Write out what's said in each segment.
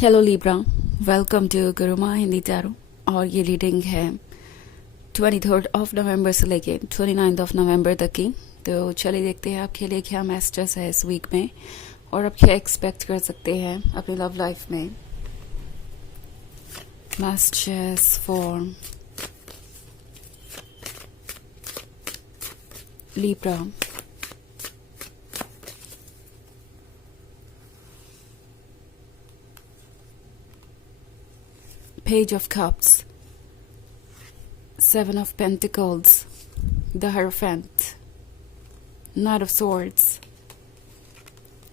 Hello Libra, welcome to Gurumaa Hindi tarot. और ये reading है 23 ऑफ नवंबर से लेके 29 ऑफ नवंबर तक की। तो चलिए देखते हैं आपके लिए क्या मैसेजेस है इस वीक में और आप क्या एक्सपेक्ट कर सकते हैं अपनी लव लाइफ में। Messages for Libra. Page of Cups, Seven of Pentacles, the Hierophant, Knight of Swords,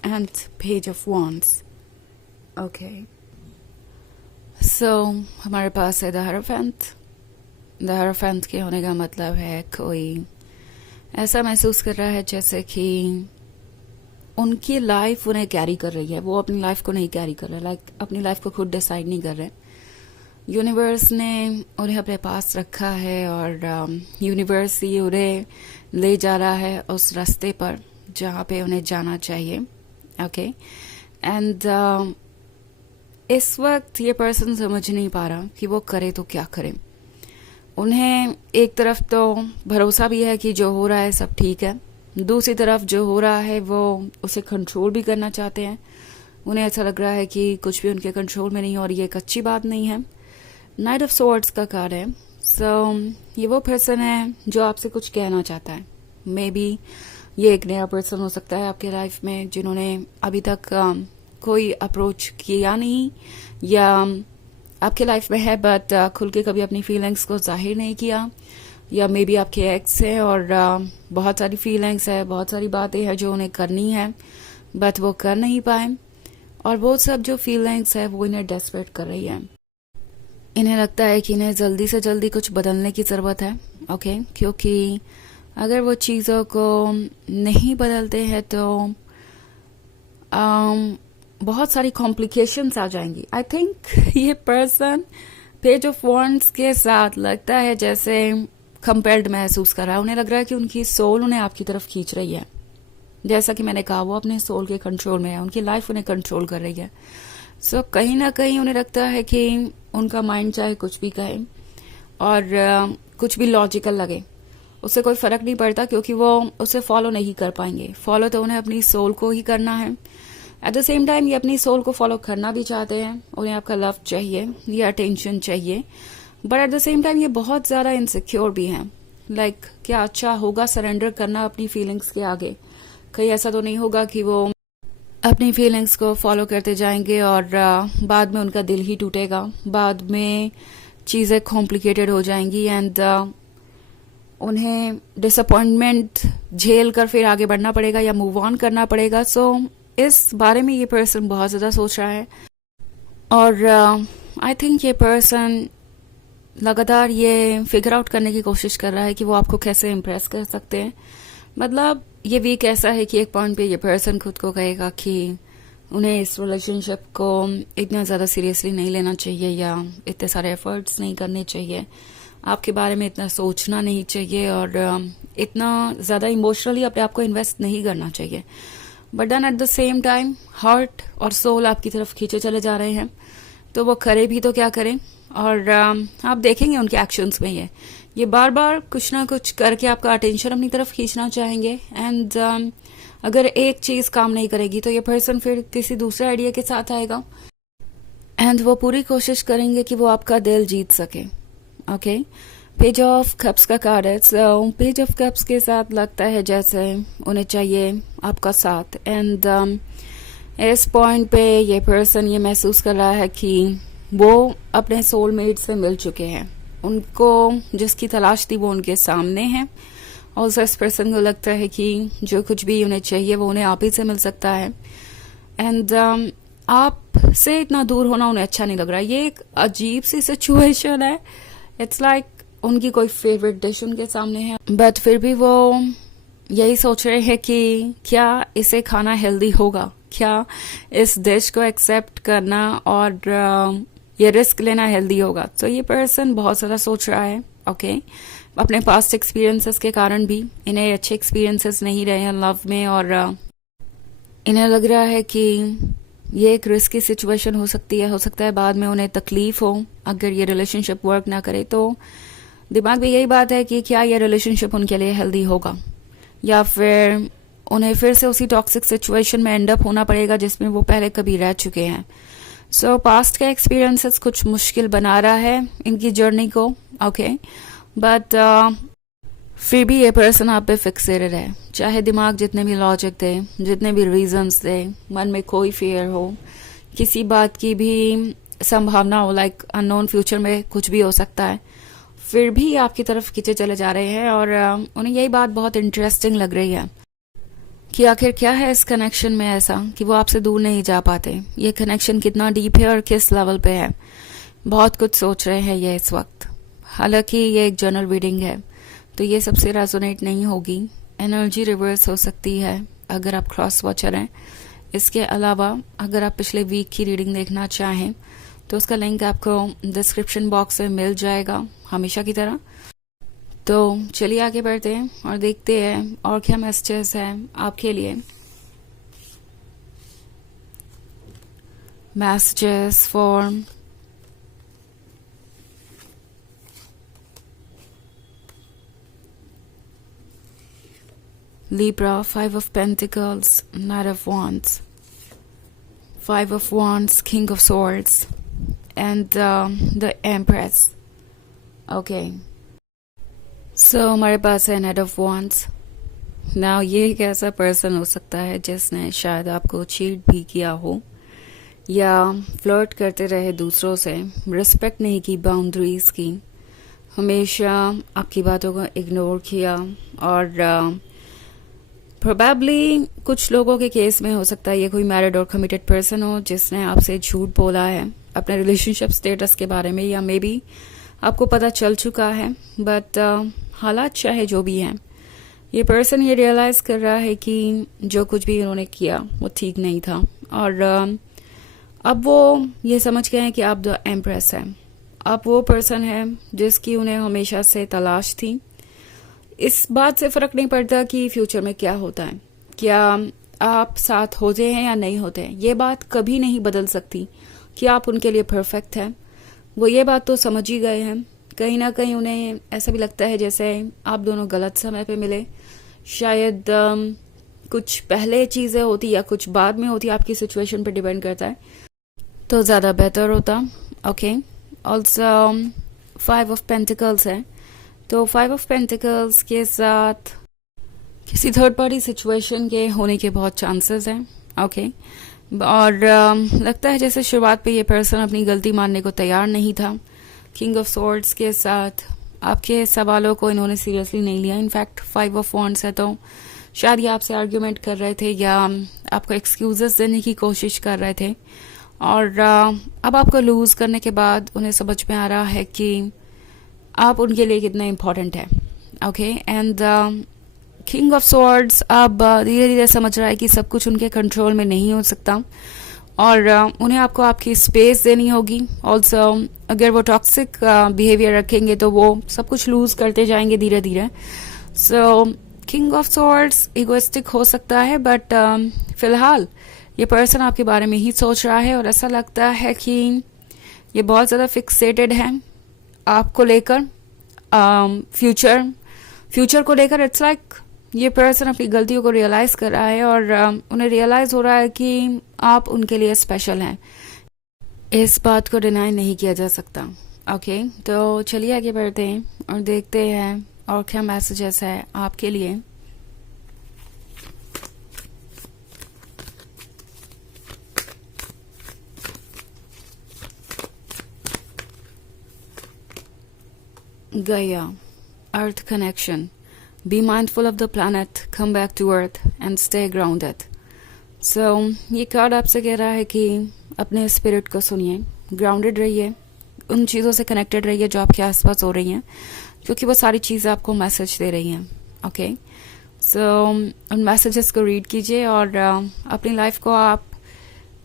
and Page of Wands. Okay. So, हमारे पास है the Hierophant. The Hierophant के होने का मतलब है कोई ऐसा महसूस कर रहा है जैसे कि उनकी लाइफ उन्हें कैरी कर रही है, वो अपनी लाइफ को नहीं कैरी कर रहे, लाइक अपनी लाइफ को खुद डिसाइड नहीं कर रहे। यूनिवर्स ने उन्हें अपने पास रखा है और यूनिवर्स ही उन्हें ले जा रहा है उस रास्ते पर जहाँ पे उन्हें जाना चाहिए। ओके एंड इस वक्त ये पर्सन समझ नहीं पा रहा कि वो करे तो क्या करे। उन्हें एक तरफ तो भरोसा भी है कि जो हो रहा है सब ठीक है, दूसरी तरफ जो हो रहा है वो उसे कंट्रोल भी करना चाहते हैं। उन्हें ऐसा लग रहा है कि कुछ भी उनके कंट्रोल में नहीं है और ये एक अच्छी बात नहीं है। नाइट ऑफ स्वॉर्ड्स का कार्ड है। सो ये वो पर्सन है जो आपसे कुछ कहना चाहता है। मे बी ये एक नया पर्सन हो सकता है आपके लाइफ में जिन्होंने अभी तक कोई अप्रोच किया नहीं या आपके लाइफ में है बट खुल के कभी अपनी फीलिंग्स को जाहिर नहीं किया, या मे बी आपके एक्स है और बहुत सारी फीलिंग्स है, बहुत सारी बातें हैं जो उन्हें करनी है बट वो कर नहीं पाए, और वो सब जो फीलिंग्स है वो इन्हें डेस्परेट कर रही है। इन्हें लगता है कि इन्हें जल्दी से जल्दी कुछ बदलने की ज़रूरत है। ओके क्योंकि अगर वो चीज़ों को नहीं बदलते हैं तो बहुत सारी कॉम्प्लिकेशंस आ जाएंगी। आई थिंक ये पर्सन पेज ऑफ वॉन्ड्स के साथ लगता है जैसे कंपेयर्ड महसूस कर रहा है। उन्हें लग रहा है कि उनकी सोल उन्हें आपकी तरफ खींच रही है। जैसा कि मैंने कहा, वो अपने सोल के कंट्रोल में है, उनकी लाइफ उन्हें कंट्रोल कर रही है। सो कहीं ना कहीं उन्हें लगता है कि उनका माइंड चाहे कुछ भी कहे और कुछ भी लॉजिकल लगे, उससे कोई फर्क नहीं पड़ता क्योंकि वो उसे फॉलो नहीं कर पाएंगे। फॉलो तो उन्हें अपनी सोल को ही करना है। एट द सेम टाइम ये अपनी सोल को फॉलो करना भी चाहते हैं। उन्हें आपका लव चाहिए, ये अटेंशन चाहिए, but at the same time ये बहुत ज़्यादा इनसिक्योर भी हैं। लाइक क्या अच्छा होगा सरेंडर करना अपनी फीलिंग्स के आगे? कहीं ऐसा तो नहीं होगा कि वो अपनी फीलिंग्स को फॉलो करते जाएंगे और बाद में उनका दिल ही टूटेगा, बाद में चीज़ें कॉम्प्लिकेटेड हो जाएंगी एंड उन्हें डिसअपॉइंटमेंट झेल कर फिर आगे बढ़ना पड़ेगा या मूव ऑन करना पड़ेगा। सो इस बारे में ये पर्सन बहुत ज़्यादा सोच रहा है और आई थिंक ये पर्सन लगातार ये फिगर आउट करने की कोशिश कर रहा है कि वो आपको कैसे इम्प्रेस कर सकते हैं। मतलब ये वीक ऐसा है कि एक पॉइंट पे ये पर्सन खुद को कहेगा कि उन्हें इस रिलेशनशिप को इतना ज़्यादा सीरियसली नहीं लेना चाहिए या इतने सारे एफर्ट्स नहीं करने चाहिए, आपके बारे में इतना सोचना नहीं चाहिए और इतना ज़्यादा इमोशनली अपने आप को इन्वेस्ट नहीं करना चाहिए। But then at the same time heart और सोल आपकी तरफ खींचे चले जा रहे हैं, तो वो करे भी तो क्या करें। और आप देखेंगे उनके एक्शंस में ये बार बार कुछ ना कुछ करके आपका अटेंशन अपनी तरफ खींचना चाहेंगे एंड अगर एक चीज़ काम नहीं करेगी तो ये पर्सन फिर किसी दूसरे आइडिया के साथ आएगा एंड वो पूरी कोशिश करेंगे कि वो आपका दिल जीत सके। ओके पेज ऑफ कप्स का कार्ड है। सो पेज ऑफ कप्स के साथ लगता है जैसे उन्हें चाहिए आपका साथ एंड इस पॉइंट पे ये पर्सन ये महसूस कर रहा है कि वो अपने सोलमेट से मिल चुके हैं, उनको जिसकी तलाश थी वो उनके सामने है और इस पर्सन को लगता है कि जो कुछ भी उन्हें चाहिए वो उन्हें आप ही से मिल सकता है एंड आपसे इतना दूर होना उन्हें अच्छा नहीं लग रहा है। ये एक अजीब सी सिचुएशन है। इट्स लाइक उनकी कोई फेवरेट डिश उनके सामने है बट फिर भी वो यही सोच रहे हैं कि क्या इसे खाना हेल्दी होगा, क्या इस डिश को एक्सेप्ट करना और ये रिस्क लेना हेल्दी होगा। तो ये पर्सन बहुत ज़्यादा सोच रहा है। ओके अपने पास्ट एक्सपीरियंसेस के कारण भी इन्हें अच्छे एक्सपीरियंसेस नहीं रहे हैं लव में और इन्हें लग रहा है कि ये एक रिस्की सिचुएशन हो सकता है बाद में उन्हें तकलीफ हो अगर ये रिलेशनशिप वर्क ना करे। तो दिमाग में यही बात है कि क्या ये रिलेशनशिप उनके लिए हेल्दी होगा, या फिर उन्हें फिर से उसी टॉक्सिक सिचुएशन में एंड अप होना पड़ेगा जिसमें वो पहले कभी रह चुके हैं। सो पास्ट का एक्सपीरियंसेस कुछ मुश्किल बना रहा है इनकी जर्नी को, ओके, बट फिर भी ये पर्सन आप पे फिक्सेटेड है। चाहे दिमाग जितने भी लॉजिक दे, जितने भी रीजंस दे, मन में कोई फियर हो, किसी बात की भी संभावना हो, लाइक अननोन फ्यूचर में कुछ भी हो सकता है, फिर भी आपकी तरफ खींचे चले जा रहे हैं। और उन्हें यही बात बहुत इंटरेस्टिंग लग रही है कि आखिर क्या है इस कनेक्शन में ऐसा कि वो आपसे दूर नहीं जा पाते। ये कनेक्शन कितना डीप है और किस लेवल पे है, बहुत कुछ सोच रहे हैं ये इस वक्त। हालांकि ये एक जनरल रीडिंग है तो ये सबसे रेजोनेट नहीं होगी, एनर्जी रिवर्स हो सकती है अगर आप क्रॉस वॉचर हैं। इसके अलावा अगर आप पिछले वीक की रीडिंग देखना चाहें तो उसका लिंक आपको डिस्क्रिप्शन बॉक्स में मिल जाएगा हमेशा की तरह। तो चलिए आगे बढ़ते हैं और देखते हैं और क्या मैसेजेस है आपके लिए। Messages for Libra, 5 of Pentacles, Knight of Wands, 5 of Wands, King of Swords, and the Empress. Okay. So हमारे पास है Knight of Wands. Now ये एक ऐसा पर्सन हो सकता है जिसने शायद आपको चीट भी किया हो या फ्लर्ट करते रहे दूसरों से, रिस्पेक्ट नहीं की बाउंड्रीज की, हमेशा आपकी बातों को इग्नोर किया। और प्रोबेबली कुछ लोगों के केस में हो सकता है ये कोई मैरिड और कमिटेड पर्सन हो जिसने आपसे झूठ बोला है अपने रिलेशनशिप स्टेटस के बारे में, या मे बी आपको पता चल चुका है। बट हालात चाहे जो भी हैं, ये पर्सन ये रियलाइज कर रहा है कि जो कुछ भी उन्होंने किया वो ठीक नहीं था। और अब वो ये समझ गए हैं कि आप द एम्प्रेस हैं, आप वो पर्सन हैं जिसकी उन्हें हमेशा से तलाश थी। इस बात से फर्क नहीं पड़ता कि फ्यूचर में क्या होता है, क्या आप साथ होते हैं या नहीं होते हैं, ये बात कभी नहीं बदल सकती कि आप उनके लिए परफेक्ट हैं। वो ये बात तो समझ ही गए हैं। कहीं ना कहीं उन्हें ऐसा भी लगता है जैसे आप दोनों गलत समय पे मिले, शायद कुछ पहले चीज़ें होती या कुछ बाद में होती, आपकी सिचुएशन पे डिपेंड करता है, तो ज़्यादा बेहतर होता। ओके, ऑल्सो 5 ऑफ पेंटिकल्स है, तो 5 ऑफ पेंटिकल्स के साथ किसी थर्ड पार्टी सिचुएशन के होने के बहुत चांसेस हैं। ओके, और लगता है जैसे शुरुआत पे ये पर्सन अपनी गलती मानने को तैयार नहीं था। किंग ऑफ स्वॉर्ड्स के साथ आपके सवालों को इन्होंने सीरियसली नहीं लिया। इनफैक्ट 5 ऑफ वॉन्ड्स है तो शायद ये आपसे आर्ग्यूमेंट कर रहे थे या आपको एक्सक्यूजेस देने की कोशिश कर रहे थे। और अब आपको लूज करने के बाद उन्हें समझ में आ रहा है कि आप उनके लिए कितने इम्पोर्टेंट है। Okay, and king of swords अब धीरे धीरे समझ रहा है कि सब कुछ उनके कंट्रोल में नहीं हो सकता और उन्हें आपको आपकी स्पेस देनी होगी। ऑल्सो अगर वो टॉक्सिक बिहेवियर रखेंगे तो वो सब कुछ लूज करते जाएंगे धीरे धीरे। सो किंग ऑफ स्वॉर्ड्स इगोइस्टिक हो सकता है, बट फिलहाल ये पर्सन आपके बारे में ही सोच रहा है और ऐसा लगता है कि ये बहुत ज़्यादा फिक्सेटेड है आपको लेकर, फ्यूचर को लेकर। इट्स लाइक ये पर्सन अपनी गलतियों को रियलाइज कर रहा है और उन्हें रियलाइज हो रहा है कि आप उनके लिए स्पेशल हैं। इस बात को डिनाई नहीं किया जा सकता। ओके, तो चलिए आगे बढ़ते हैं और देखते हैं और क्या मैसेजेस है आपके लिए। Gaia, Earth connection. Be mindful of the planet, come back to Earth and stay grounded. So, ये कार्ड आपसे कह रहा है कि अपने स्पिरिट को सुनिए, ग्राउंडेड रहिए, उन चीज़ों से कनेक्टेड रहिए जो आपके आसपास हो रही हैं, क्योंकि वो सारी चीज़ें आपको मैसेज दे रही हैं। ओके, सो उन मैसेजेस को रीड कीजिए और अपनी लाइफ को आप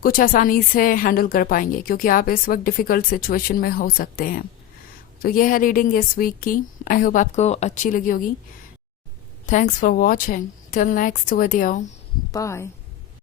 कुछ आसानी से हैंडल कर पाएंगे, क्योंकि आप इस वक्त डिफ़िकल्ट सिचुएशन में हो सकते हैं। तो ये है रीडिंग इस वीक की। आई होप आपको अच्छी लगी होगी। Thanks for watching. Till next video, bye.